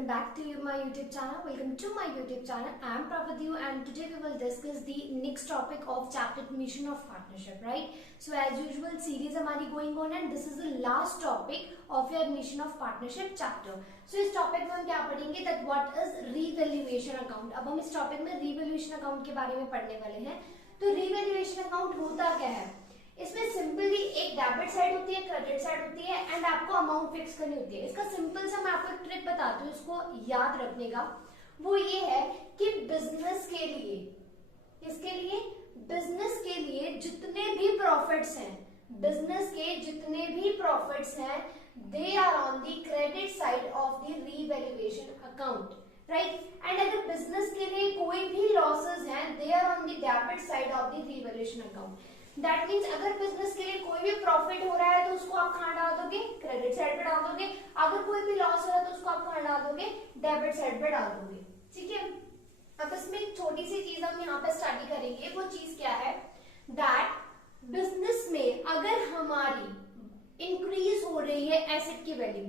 welcome back to my YouTube channel. Welcome to my YouTube channel. I am Prabhadhu and today we will discuss the next topic of chapter mission of partnership, right? So as usual series हमारी going on and this is the last topic of your mission of partnership chapter. So इस topic में हम क्या पढ़ेंगे that what is revaluation account. अब हम इस topic में revaluation account के बारे में पढ़ने वाले हैं. तो revaluation account होता क्या है? इसमें सिंपली एक डेबिट साइड होती है, क्रेडिट साइड होती है एंड आपको अमाउंट फिक्स करनी होती है. इसका सिंपल सा मैं आपको एक ट्रिक बताती हूँ, इसको याद रखने का. वो ये है कि बिजनेस के लिए, इसके लिए बिजनेस के लिए जितने भी प्रॉफिट्स हैं, बिजनेस के जितने भी प्रॉफिट्स हैं, they are on the credit side of the revaluation account, right. And अगर बिजनेस के लिए कोई भी लॉसेस हैं, they are on the debit side of the revaluation account. That means अगर बिजनेस के लिए कोई भी प्रॉफिट हो रहा है तो उसको आप कहां डाल दोगे? क्रेडिट साइड पे डाल दोगे. अगर कोई भी लॉस हो रहा है तो उसको आप कहां डाल दोगे? डेबिट साइड पे डाल दोगे. ठीक है. अब इसमें एक छोटी सी चीज हम यहाँ पे स्टडी करेंगे. वो चीज क्या है? दैट बिजनेस में अगर हमारी इंक्रीज हो रही है एसेट की वैल्यू,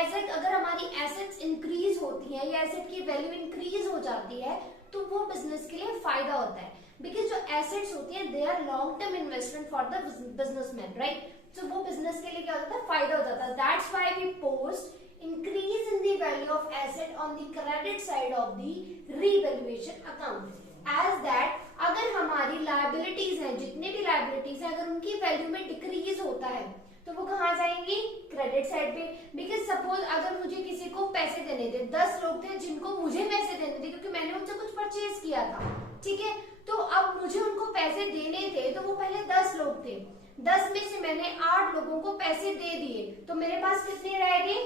एसेट अगर हमारी एसेट्स इंक्रीज होती है या एसेट की वैल्यू इंक्रीज हो जाती है तो वो बिजनेस के लिए फायदा होता है. बिकॉज जो एसेट्स होती है they are long term investment for the businessman, right. तो वो बिजनेस के लिए क्या होता है? फायदा हो जाता है. That's why we post increase in the value of asset on the credit side of the revaluation account. As that अगर हमारी लायबिलिटीज हैं, जितने भी लायबिलिटीज हैं, अगर उनकी वैल्यू में डिक्रीज होता है तो वो कहाँ जाएंगी? क्रेडिट साइड पे. बिकॉज सपोज अगर मुझे किसी को पैसे देने थे, 10 लोग थे जिनको मुझे पैसे देने थे क्योंकि मैंने उनसे कुछ परचेज किया था, ठीक है. तो अब मुझे उनको पैसे देने थे तो वो पहले 10 लोग थे, 10 में से मैंने 8 लोगों को पैसे दे दिए तो मेरे पास कितने रह गए?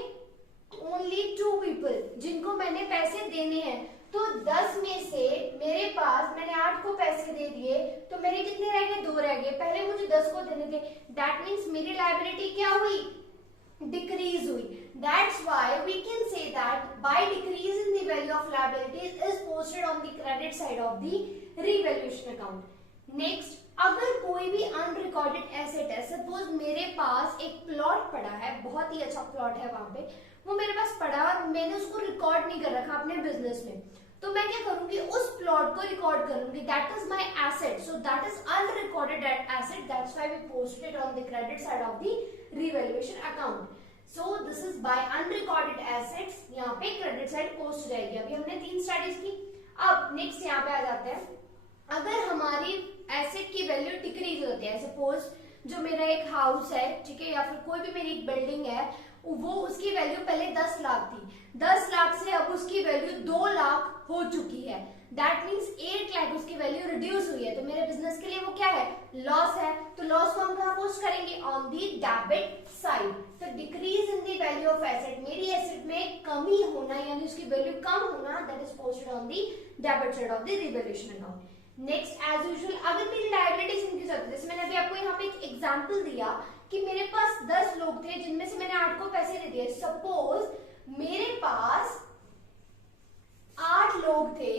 ओनली 2 पीपल जिनको मैंने पैसे देने हैं. तो 10 में से मेरे पास मैंने 8 को पैसे दे दिए तो मेरे कितने रह गए? 2 रह गए. पहले मुझे 10 को देने थे. दैट मीन्स मेरी लायबिलिटी क्या हुई? डिक्रीज हुई. That's why we can say that by decrease in the value of liabilities is posted on the credit side of the revaluation account. Next, अगर कोई भी अनरिकॉर्डेड एसेट है, सपोज मेरे पास एक प्लॉट पड़ा है, बहुत ही अच्छा प्लॉट है वहां पे, वो मेरे पास पड़ा और मैंने उसको रिकॉर्ड नहीं कर रखा अपने बिजनेस में, तो मैं क्या करूंगी? उस प्लॉट को रिकॉर्ड करूंगी. That is my asset, so that is unrecorded asset. That's why we posted on the credit side of the revaluation account. So this is by unrecorded assets. यहाँ पे क्रेडिट साइड पोस्ट हो जाएगी. अभी हमने 3 studies की. अब next यहाँ पे आ जाते हैं. अगर हमारी एसेट की वैल्यू डिक्रीज होती है, सपोज जो मेरा एक हाउस है, ठीक है, या फिर कोई भी मेरी एक बिल्डिंग है, वो उसकी वैल्यू पहले 10 लाख थी, 10 लाख से अब उसकी वैल्यू 2 लाख हो चुकी है. दैट मीन्स 8 लाख उसकी वैल्यू रिड्यूस हुई है. तो मेरे बिजनेस के लिए वो क्या है? लॉस है. तो लॉस को हम कहाँ पोस्ट करेंगे? On the debit side. तो decrease in the value of asset, मेरी एसेट में कमी होना यानी उसकी वैल्यू कम होना, that is posted on the debit side of the revaluation account. Next, as usual अगर मेरी लायबिलिटीज इंक्रीज होती है, जैसे मैंने अभी आपको यहाँ पे एक एग्जांपल दिया कि मेरे पास 10 लोग थे जिनमें से मैंने 8 को पैसे दे दिए. सपोज मेरे पास 8 लोग थे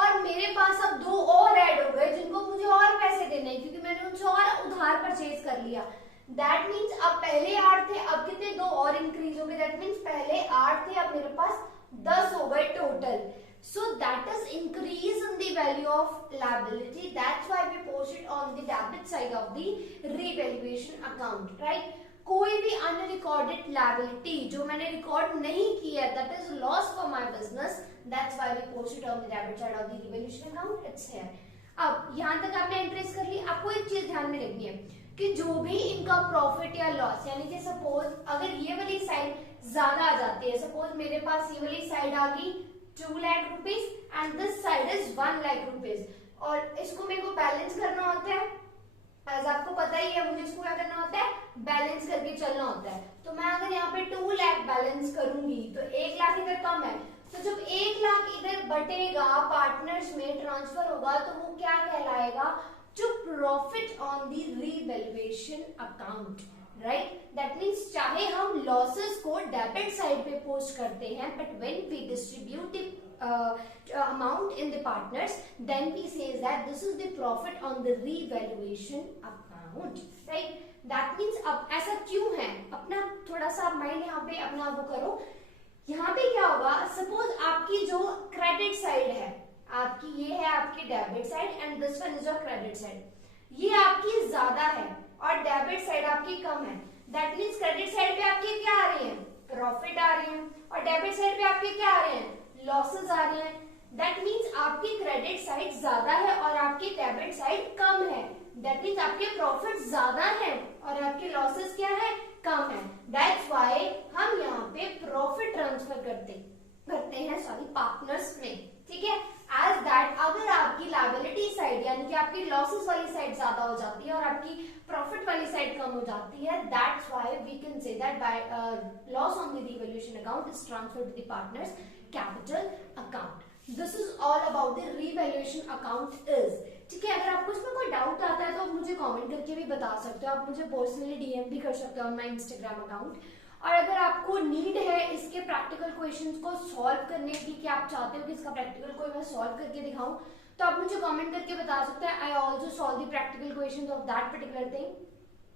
और मेरे पास अब 2 और ऐड हो गए जिनको मुझे और पैसे देने हैं क्योंकि मैंने उनसे और उधार परचेज कर लिया. दैट मीन्स अब पहले 8 थे, अब कितने? 2 और इंक्रीज हो गए. दैट मीन्स पहले 8 थे, अब मेरे पास 10 हो गए total. So that is increase in the value of liability. That's why we post it on the debit side of the revaluation account, right? कोई भी unrecorded liability जो मैंने रिकॉर्ड नहीं किया, that is loss for my business. That's why we post it on the debit side of the revaluation account. It's here. अब यहाँ तक आपने एंट्रीज कर ली. आपको एक चीज ध्यान में रखनी है कि जो भी इनका प्रॉफिट या लॉस, यानी कि सपोज अगर ये वाली साइड ज्यादा आ जाती है, सपोज मेरे पास ये वाली साइड आ गई 2 lakh rupees and this side is 1 lakh rupees, और इसको मेरे को बैलेंस करना होता है. एज आपको पता ही है मुझे इसको क्या करना होता है? बैलेंस करके चलना होता है. तो मैं अगर यहाँ पे 2 लाख बैलेंस करूंगी तो 1 लाख इधर कम है. तो जब 1 लाख इधर बटेगा, पार्टनर्स में ट्रांसफर होगा, तो वो क्या कहलाएगा? To profit on the revaluation account, right. That means चाहे हम लॉसेस को डेबिट साइड पे पोस्ट करते हैं, but when we distribute the amount in the partners, then we say that this is the profit on the revaluation account, right. That means अब ऐसा क्यों है? अपना थोड़ा सा माइंड यहाँ पे अपना वो करो यहाँ पे क्या होगा, सपोज आपकी जो क्रेडिट साइड है, आपकी ये है आपकी debit side and this one is your credit side, ये आपकी ज्यादा है और डेबिट साइड आपकी कम है। दैट मीन्स क्रेडिट साइड पे आपके क्या आ रहे हैं, प्रॉफिट आ रहे हैं, और डेबिट साइड पे आपके क्या आ रहे हैं, लॉसेस आ रहे हैं। दैट मीन्स आपकी क्रेडिट साइड ज्यादा है और आपकी डेबिट साइड कम है। दैट मीन्स आपके प्रॉफिट ज्यादा है और आपके लॉसेस क्या है, कम है। दैट्स व्हाई हम यहाँ पे प्रॉफिट ट्रांसफर करते हैं पार्टनर्स में, ठीक है। एज दैट अगर आपकी लायबिलिटी साइड यानी कि आपकी लॉसेस वाली साइड ज्यादा हो जाती है और आपकी प्रॉफिट वाली साइड कम हो जाती है, that's why we can say that by loss on the revaluation account is transferred to the partners capital account. This is all about the revaluation account is, ठीक है। अगर आपको इसमें कोई डाउट आता है तो आप मुझे कमेंट करके भी बता सकते हो, आप मुझे पर्सनली डीएम भी कर सकते हो ऑन माय इंस्टाग्राम अकाउंट। और अगर आपको नीड है इसके प्रैक्टिकल क्वेश्चंस को सॉल्व करने की, कि आप चाहते हो कि इसका प्रैक्टिकल कोई मैं सॉल्व करके दिखाऊं, तो आप मुझे कमेंट करके बता सकते हैं। I also solve the practical questions of that particular thing.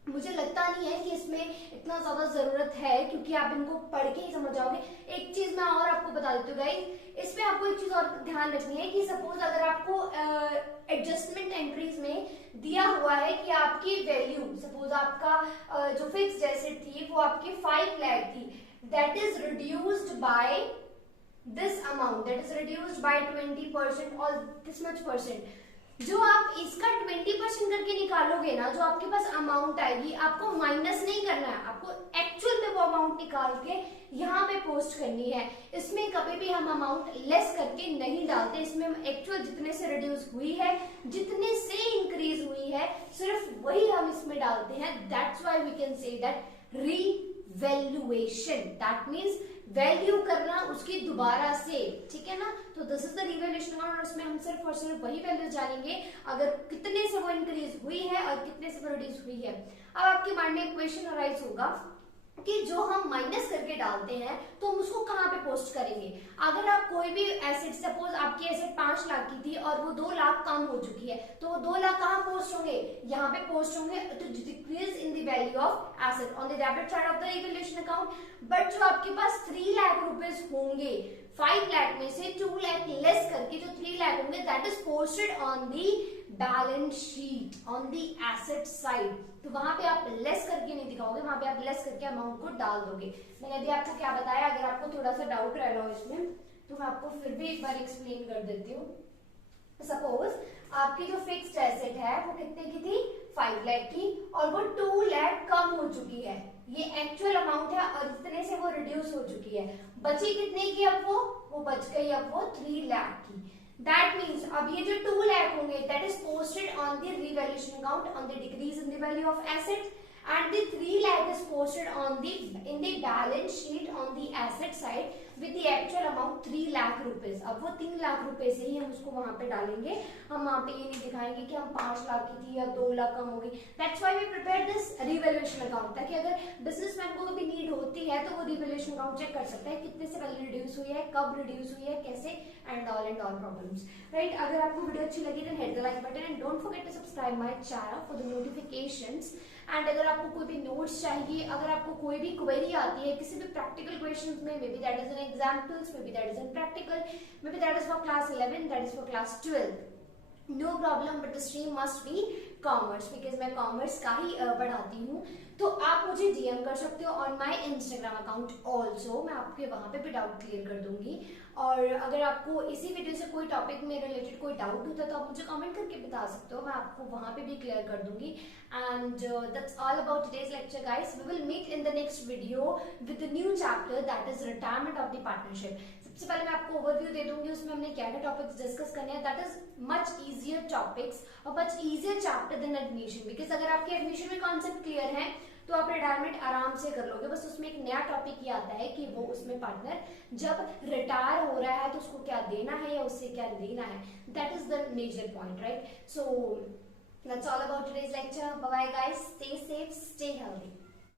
मुझे लगता नहीं है कि इसमें इतना ज्यादा जरूरत है क्योंकि आप इनको पढ़ के ही समझ जाओगे। एक चीज मैं और आपको बता देती हूँ गाइस, इसमें आपको एक चीज और ध्यान रखनी है कि सपोज अगर आपको एडजस्टमेंट एंट्रीज में दिया हुआ है कि आपकी वैल्यू, सपोज आपका जो फिक्स्ड एसेट थी वो आपकी 5 लाख थी, that is reduced by this amount, that is reduced by 20% और दिस मच परसेंट। जो आप इसका 20% करके निकालोगे ना, जो आपके पास अमाउंट आएगी, आपको माइनस नहीं करना है, आपको एक्चुअल में वो अमाउंट निकाल के यहाँ पे पोस्ट करनी है। इसमें कभी भी हम अमाउंट लेस करके नहीं डालते, इसमें हम एक्चुअल जितने से रिड्यूस हुई है, जितने से इंक्रीज हुई है, सिर्फ वही हम इसमें डालते हैं। That's why we can say that revaluation, that means value करना उसकी दोबारा से, ठीक है ना। तो this is the revaluation account, और इसमें हम सिर्फ और सिर्फ वही वैल्यू जानेंगे अगर कितने से वो इंक्रीज हुई है और कितने से वो रिड्यूस हुई है। अब आपके माइंड में एक क्वेश्चन अराइज होगा कि जो हम माइनस करके डालते हैं तो हम उसको कहाँ पे पोस्ट करेंगे। अगर आप कोई भी एसेट, सपोज आपकी एसेट 5 लाख की थी और वो 2 लाख कम हो चुकी है, तो वो 2 लाख कहाँ पोस्ट होंगे, यहाँ पे पोस्ट होंगे तो decrease in the value of asset on the debit side of the revaluation account. But जो आपके पास 3 लाख रुपीज होंगे, 5 लाख में से 2 लाख लेस करके जो 3 लाख होंगे, that is posted on the balance sheet on the asset side. तो वहां पे आप लेस करके नहीं दिखाओगे, वहां पे आप लेस करके अमाउंट को डाल दोगे। मैंने अभी आपको क्या बताया, अगर आपको थोड़ा सा डाउट रह रहा हो इसमें तो मैं आपको फिर भी एक बार एक्सप्लेन कर देती हूँ। सपोज आपकी जो फिक्स्ड एसेट है वो कितने की थी, 5 लाख की, और वो 2 लाख कम हो चुकी है, ये एक्चुअल अमाउंट है, और इतने से वो रिड्यूस हो चुकी है। बची कितने की अब वो बच गई अब वो 3 लाख की। That means अब ये जो 2 lakh होंगे, that is posted on the revaluation account on the decrease in the value of asset, and the 3 lakh is posted on the in the balance sheet on the asset side with the actual amount 3 lakh rupees। अब वो 3 लाख रुपए से ही हम उसको वहां पे डालेंगे, हम वहां पे ये नहीं दिखाएंगे कि हम 5 लाख की थी या 2 लाख कम हो गई। That's why we prepared this revaluation account, ताकि अगर बिजनेसमैन को कभी नीड होती है तो वो रिवैल्यूएशन अकाउंट चेक कर सकता है कितने से वैल्यू रिड्यूस हुई है, कब रिड्यूस हुई है, कैसे, एंड ऑल प्रॉब्लम्स, राइट। अगर आपको वीडियो अच्छी लगी तो hit the like button and don't forget to subscribe my channel for the notifications. And अगर आपको कोई भी नोट्स चाहिए, अगर आपको कोई भी क्वेरी आती है किसी भी प्रैक्टिकल क्वेश्चंस में, maybe that is an examples, maybe that is an practical, maybe that is for class 11, that is for class 12, no problem, but the stream must be commerce, because मैं commerce का ही पढ़ाती हूँ। तो आप मुझे DM कर सकते हो on my Instagram account also, मैं आपके वहां पे भी डाउट क्लियर कर दूंगी। और अगर आपको इसी वीडियो से कोई टॉपिक में रिलेटेड कोई डाउट होता है तो आप मुझे कमेंट करके बता सकते हो, मैं आपको वहां पे भी क्लियर कर दूंगी। And that's all about today's lecture guys, we will meet in the next video with the new chapter, that is retirement of the partnership. सबसे पहले मैं आपको ओवरव्यू दे दूंगी, उसमें हमने क्या क्या टॉपिक्स डिस्कस करने हैं। That is much easier topics और much easier chapter than admission, because अगर आपके एडमिशन में कॉन्सेप्ट क्लियर है तो आप रिटायरमेंट आराम से कर लोगे। बस उसमें एक नया टॉपिक ये आता है कि वो उसमें पार्टनर जब रिटायर हो रहा है तो उसको क्या देना है या उससे क्या लेना है, that is the major point, right. So that's all about today's lecture. Bye bye guys, stay safe, stay healthy.